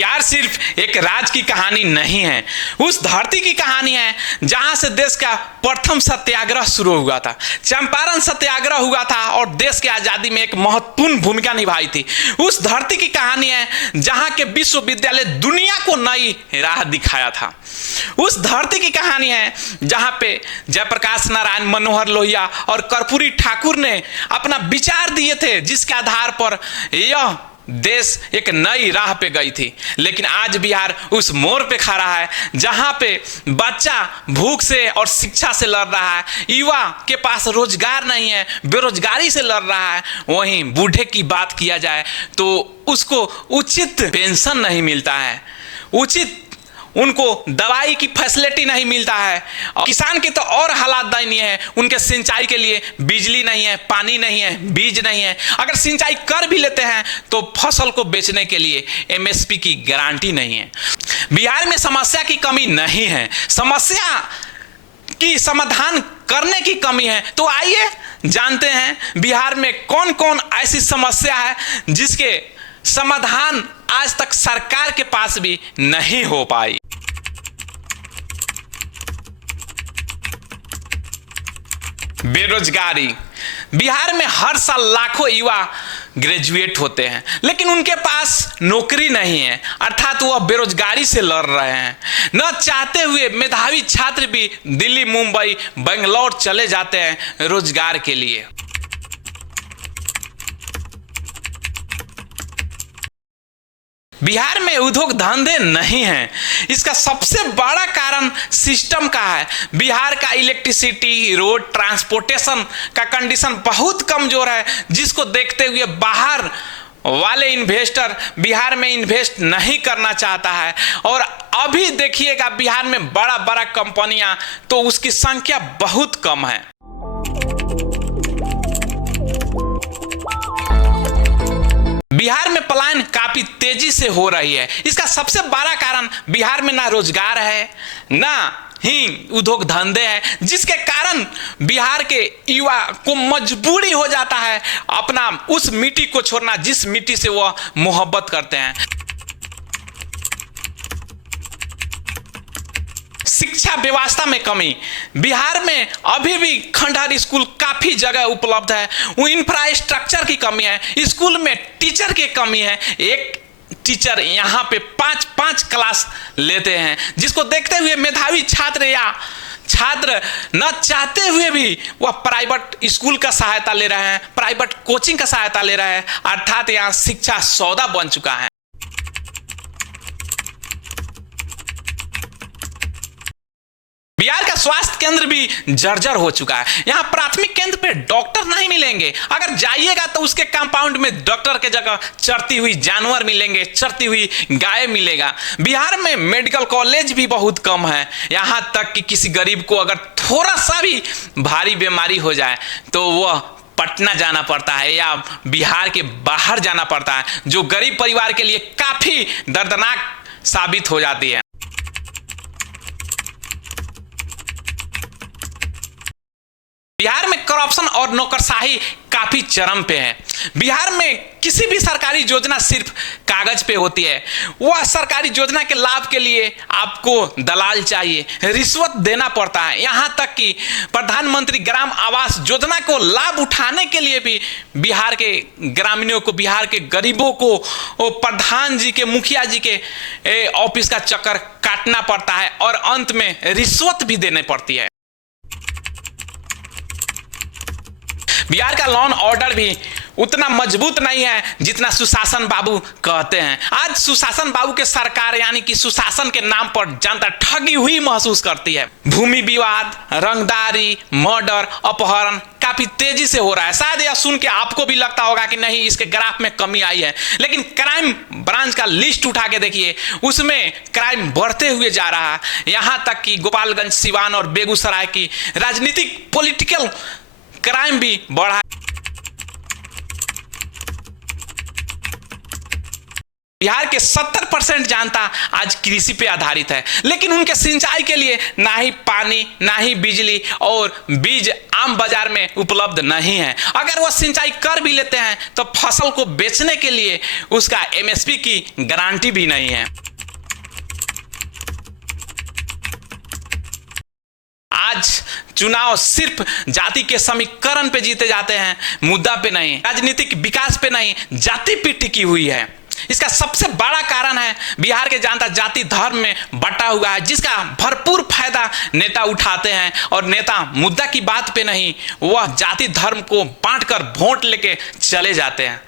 बिहार सिर्फ एक राज्य की कहानी नहीं है, उस धरती की कहानी है जहां से देश का प्रथम सत्याग्रह शुरू हुआ था। चंपारण सत्याग्रह हुआ था और देश की आजादी में एक महत्वपूर्ण भूमिका निभाई थी। उस धरती की कहानी है जहां के विश्वविद्यालय दुनिया को नई राह दिखाया था। उस धरती की कहानी है जहां पे जयप्रकाश नारायण, मनोहर लोहिया और कर्पूरी ठाकुर ने अपना विचार दिए थे, जिसके आधार पर यह देश एक नई राह पे गई थी। लेकिन आज बिहार उस मोड़ पे खड़ा है जहां पे बच्चा भूख से और शिक्षा से लड़ रहा है, युवा के पास रोजगार नहीं है, बेरोजगारी से लड़ रहा है। वहीं बूढ़े की बात किया जाए तो उसको उचित पेंशन नहीं मिलता है, उचित उनको दवाई की फैसिलिटी नहीं मिलता है। और किसान के तो और हालात दयनीय है, उनके सिंचाई के लिए बिजली नहीं है, पानी नहीं है, बीज नहीं है। अगर सिंचाई कर भी लेते हैं तो फसल को बेचने के लिए एमएसपी की गारंटी नहीं है। बिहार में समस्या की कमी नहीं है, समस्या की समाधान करने की कमी है। तो आइए जानते हैं बिहार में कौन कौन ऐसी समस्या है जिसके समाधान आज तक सरकार के पास भी नहीं हो पाई। बेरोजगारी। बिहार में हर साल लाखों युवा ग्रेजुएट होते हैं लेकिन उनके पास नौकरी नहीं है, अर्थात वह बेरोजगारी से लड़ रहे हैं। न चाहते हुए मेधावी छात्र भी दिल्ली, मुंबई, बेंगलोर चले जाते हैं रोजगार के लिए। बिहार में उद्योग धंधे नहीं हैं, इसका सबसे बड़ा कारण सिस्टम का है। बिहार का इलेक्ट्रिसिटी, रोड, ट्रांसपोर्टेशन का कंडीशन बहुत कमजोर है, जिसको देखते हुए बाहर वाले इन्वेस्टर बिहार में इन्वेस्ट नहीं करना चाहता है। और अभी देखिएगा बिहार में बड़ा बड़ा कंपनियां तो उसकी संख्या बहुत कम है। बिहार में पलायन काफी तेजी से हो रही है, इसका सबसे बड़ा कारण बिहार में ना रोजगार है ना ही उद्योग धंधे हैं, जिसके कारण बिहार के युवा को मजबूरी हो जाता है अपना उस मिट्टी को छोड़ना जिस मिट्टी से वह मोहब्बत करते हैं। शिक्षा व्यवस्था में कमी। बिहार में अभी भी खंडहर स्कूल काफी जगह उपलब्ध है, वो इंफ्रास्ट्रक्चर की कमी है, स्कूल में टीचर की कमी है। एक टीचर यहाँ पे 5-5 क्लास लेते हैं, जिसको देखते हुए मेधावी छात्र या छात्र न चाहते हुए भी वह प्राइवेट स्कूल का सहायता ले रहे हैं, प्राइवेट कोचिंग का सहायता ले रहे हैं, अर्थात यहाँ शिक्षा सौदा बन चुका है। बिहार का स्वास्थ्य केंद्र भी जर्जर हो चुका है, यहाँ प्राथमिक केंद्र पे डॉक्टर नहीं मिलेंगे, अगर जाइएगा तो उसके कंपाउंड में डॉक्टर के जगह चरती हुई जानवर मिलेंगे, चरती हुई गाय मिलेगा। बिहार में मेडिकल कॉलेज भी बहुत कम है, यहाँ तक कि किसी गरीब को अगर थोड़ा सा भी भारी बीमारी हो जाए तो वह पटना जाना पड़ता है या बिहार के बाहर जाना पड़ता है, जो गरीब परिवार के लिए काफी दर्दनाक साबित हो जाती है। बिहार में करप्शन और नौकरशाही काफी चरम पे है। बिहार में किसी भी सरकारी योजना सिर्फ कागज पे होती है, वह सरकारी योजना के लाभ के लिए आपको दलाल चाहिए, रिश्वत देना पड़ता है। यहां तक कि प्रधानमंत्री ग्राम आवास योजना को लाभ उठाने के लिए भी बिहार के ग्रामीणों को, बिहार के गरीबों को प्रधान जी के, मुखिया जी के ऑफिस का चक्कर काटना पड़ता है और अंत में रिश्वत भी देनी पड़ती है। बिहार का लॉ एंड ऑर्डर भी उतना मजबूत नहीं है जितना सुशासन बाबू कहते हैं। आज सुशासन बाबू के सरकार यानी कि सुशासन के नाम पर जनता ठगी हुई महसूस करती है। भूमि विवाद, रंगदारी, मर्डर, अपहरण काफी तेजी से हो रहा है। शायद यह सुन के आपको भी लगता होगा कि नहीं, इसके ग्राफ में कमी आई है, लेकिन क्राइम ब्रांच का लिस्ट उठा के देखिए, उसमें क्राइम बढ़ते हुए जा रहा है। यहां तक कि गोपालगंज, सिवान और बेगूसराय की राजनीतिक पॉलिटिकल क्राइम भी बढ़ा। बिहार के 70% जनता आज कृषि पे आधारित है, लेकिन उनके सिंचाई के लिए ना ही पानी, ना ही बिजली और बीज आम बाजार में उपलब्ध नहीं है। अगर वह सिंचाई कर भी लेते हैं तो फसल को बेचने के लिए उसका एमएसपी की गारंटी भी नहीं है। आज चुनाव सिर्फ जाति के समीकरण पे जीते जाते हैं, मुद्दा पे नहीं, राजनीतिक विकास पे नहीं, जाति पे टिकी हुई है। इसका सबसे बड़ा कारण है बिहार के जनता जाति धर्म में बटा हुआ है, जिसका भरपूर फायदा नेता उठाते हैं और नेता मुद्दा की बात पे नहीं, वह जाति धर्म को बांटकर वोट लेके चले जाते हैं।